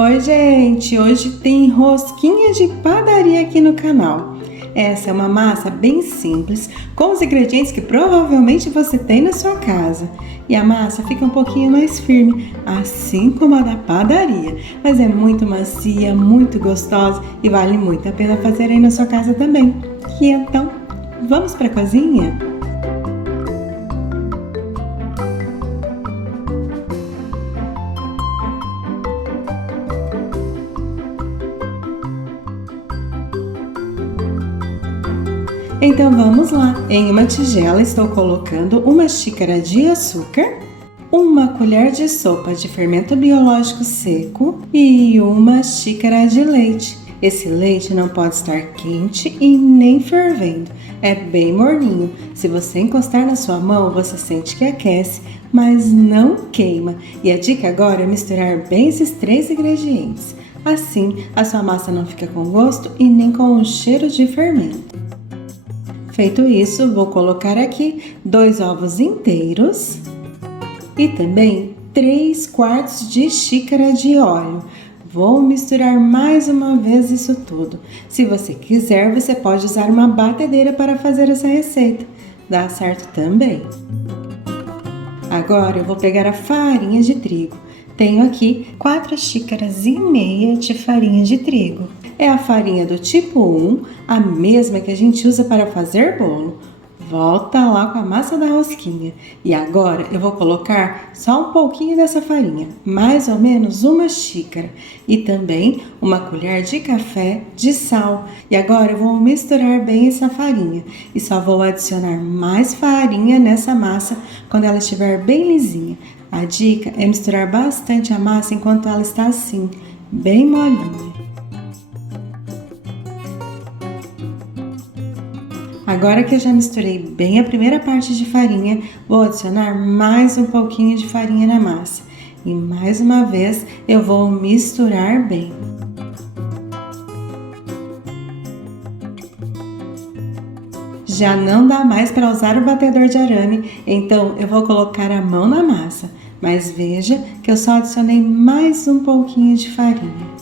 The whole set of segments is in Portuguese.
Oi, gente! Hoje tem rosquinha de padaria aqui no canal. Essa é uma massa bem simples, com os ingredientes que provavelmente você tem na sua casa. E a massa fica um pouquinho mais firme, assim como a da padaria. Mas é muito macia, muito gostosa e vale muito a pena fazer aí na sua casa também. E então, vamos para a cozinha? Então vamos lá. Em uma tigela estou colocando uma xícara de açúcar, uma colher de sopa de fermento biológico seco e uma xícara de leite. Esse leite não pode estar quente e nem fervendo, é bem morninho. Se você encostar na sua mão, você sente que aquece, mas não queima. E a dica agora é misturar bem esses 3 ingredientes. Assim, a sua massa não fica com gosto e nem com um cheiro de fermento. Feito isso, vou colocar aqui 2 ovos inteiros e também 3/4 de xícara de óleo. Vou misturar mais uma vez isso tudo. Se você quiser, você pode usar uma batedeira para fazer essa receita. Dá certo também. Agora eu vou pegar a farinha de trigo. Tenho aqui 4,5 xícaras de farinha de trigo. É a farinha do tipo 1, a mesma que a gente usa para fazer bolo. Volta lá com a massa da rosquinha. E agora eu vou colocar só um pouquinho dessa farinha, mais ou menos 1 xícara. E também uma colher de café de sal. E agora eu vou misturar bem essa farinha. E só vou adicionar mais farinha nessa massa quando ela estiver bem lisinha. A dica é misturar bastante a massa enquanto ela está assim, bem molinha. Agora que eu já misturei bem a primeira parte de farinha, vou adicionar mais um pouquinho de farinha na massa. E mais uma vez eu vou misturar bem. Já não dá mais para usar o batedor de arame, então eu vou colocar a mão na massa. Mas veja que eu só adicionei mais um pouquinho de farinha.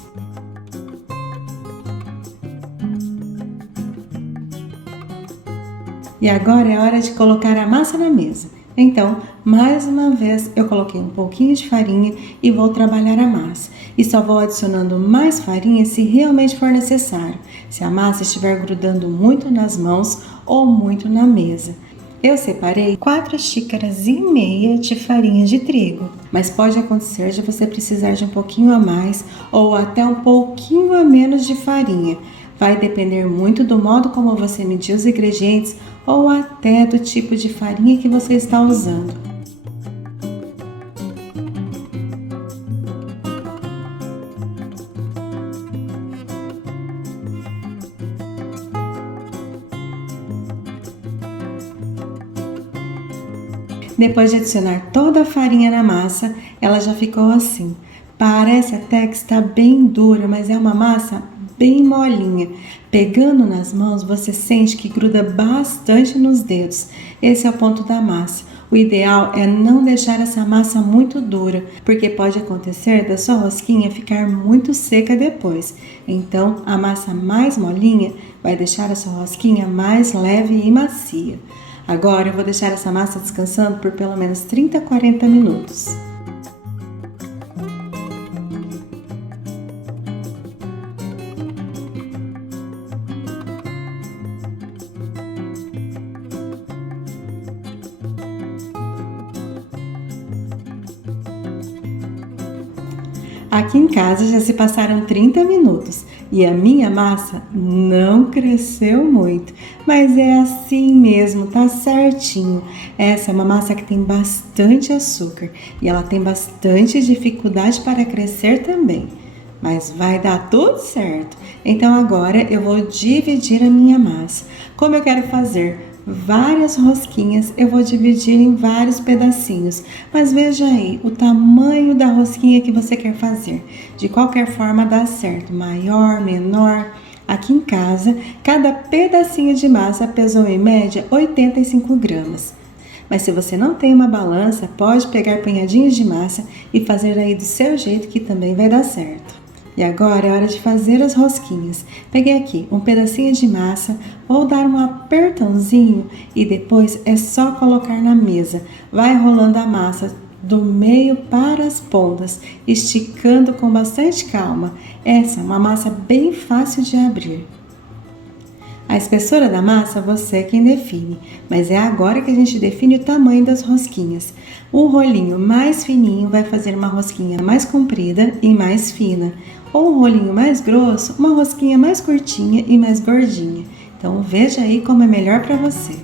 E agora é hora de colocar a massa na mesa. Então, mais uma vez, eu coloquei um pouquinho de farinha e vou trabalhar a massa. E só vou adicionando mais farinha se realmente for necessário, se a massa estiver grudando muito nas mãos ou muito na mesa. Eu separei 4,5 xícaras de farinha de trigo, mas pode acontecer de você precisar de um pouquinho a mais ou até um pouquinho a menos de farinha. Vai depender muito do modo como você mediu os ingredientes ou até do tipo de farinha que você está usando. Depois de adicionar toda a farinha na massa, ela já ficou assim. Parece até que está bem dura, mas é uma massa bem molinha. Pegando nas mãos, você sente que gruda bastante nos dedos. Esse é o ponto da massa. O ideal é não deixar essa massa muito dura, porque pode acontecer da sua rosquinha ficar muito seca depois. Então, a massa mais molinha vai deixar a sua rosquinha mais leve e macia. Agora eu vou deixar essa massa descansando por pelo menos 30 a 40 minutos. Aqui em casa já se passaram 30 minutos e a minha massa não cresceu muito, mas é assim mesmo, tá certinho. Essa é uma massa que tem bastante açúcar e ela tem bastante dificuldade para crescer também, mas vai dar tudo certo. Então agora eu vou dividir a minha massa. Como eu quero fazer várias rosquinhas, eu vou dividir em vários pedacinhos, mas veja aí o tamanho da rosquinha que você quer fazer. De qualquer forma dá certo, maior, menor. Aqui em casa, cada pedacinho de massa pesou em média 85 gramas. Mas se você não tem uma balança, pode pegar punhadinhos de massa e fazer aí do seu jeito que também vai dar certo. E agora é hora de fazer as rosquinhas. Peguei aqui um pedacinho de massa, vou dar um apertãozinho e depois é só colocar na mesa. Vai rolando a massa do meio para as pontas, esticando com bastante calma. Essa é uma massa bem fácil de abrir. A espessura da massa você é quem define, mas é agora que a gente define o tamanho das rosquinhas. O rolinho mais fininho vai fazer uma rosquinha mais comprida e mais fina, ou um rolinho mais grosso, uma rosquinha mais curtinha e mais gordinha. Então veja aí como é melhor para você.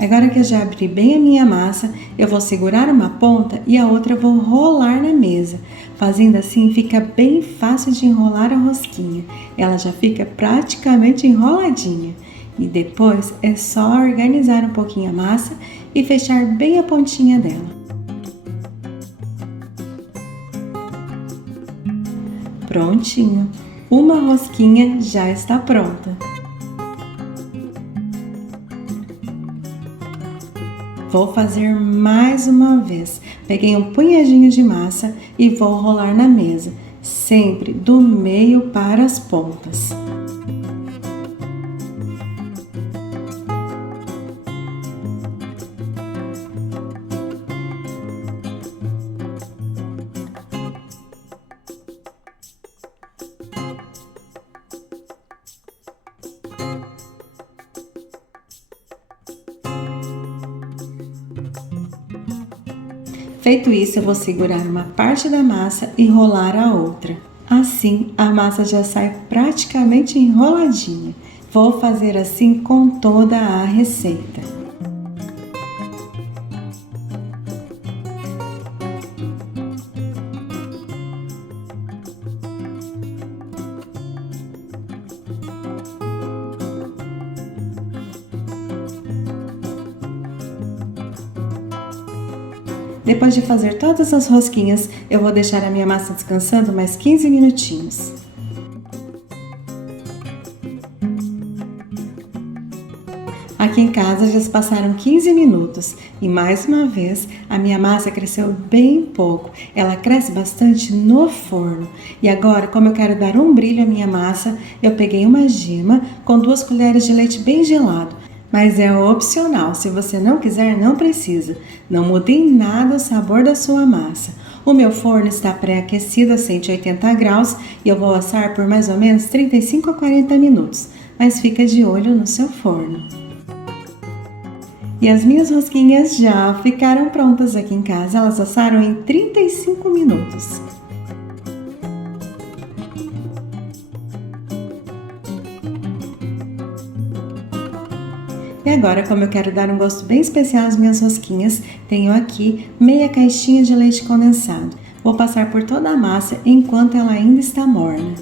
Agora que eu já abri bem a minha massa, eu vou segurar uma ponta e a outra eu vou rolar na mesa. Fazendo assim fica bem fácil de enrolar a rosquinha. Ela já fica praticamente enroladinha. E depois é só organizar um pouquinho a massa e fechar bem a pontinha dela. Prontinho! Uma rosquinha já está pronta. Vou fazer mais uma vez. Peguei um punhadinho de massa e vou rolar na mesa, sempre do meio para as pontas. Feito isso, eu vou segurar uma parte da massa e rolar a outra. Assim, a massa já sai praticamente enroladinha. Vou fazer assim com toda a receita. Depois de fazer todas as rosquinhas, eu vou deixar a minha massa descansando mais 15 minutinhos. Aqui em casa já se passaram 15 minutos e mais uma vez a minha massa cresceu bem pouco. Ela cresce bastante no forno. E agora, como eu quero dar um brilho à minha massa, eu peguei uma gema com 2 colheres de leite bem gelado. Mas é opcional, se você não quiser, não precisa. Não muda em nada o sabor da sua massa. O meu forno está pré-aquecido a 180 graus e eu vou assar por mais ou menos 35 a 40 minutos. Mas fica de olho no seu forno. E as minhas rosquinhas já ficaram prontas aqui em casa. Elas assaram em 35 minutos. E agora, como eu quero dar um gosto bem especial às minhas rosquinhas, tenho aqui meia caixinha de leite condensado. Vou passar por toda a massa enquanto ela ainda está morna.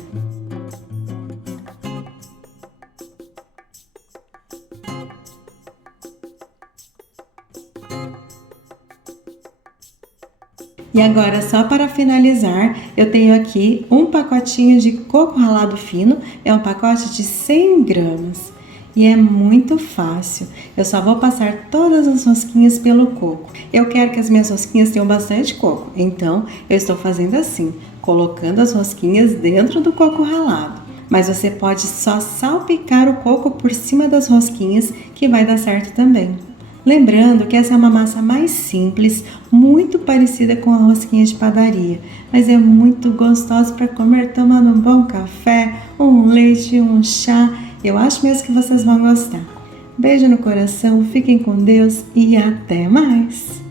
E agora, só para finalizar, eu tenho aqui um pacotinho de coco ralado fino, é um pacote de 100 gramas. E é muito fácil, eu só vou passar todas as rosquinhas pelo coco. Eu quero que as minhas rosquinhas tenham bastante coco, então eu estou fazendo assim, colocando as rosquinhas dentro do coco ralado. Mas você pode só salpicar o coco por cima das rosquinhas, que vai dar certo também. Lembrando que essa é uma massa mais simples, muito parecida com a rosquinha de padaria, mas é muito gostosa para comer tomando um bom café, um leite, um chá. Eu acho mesmo que vocês vão gostar. Beijo no coração, fiquem com Deus e até mais!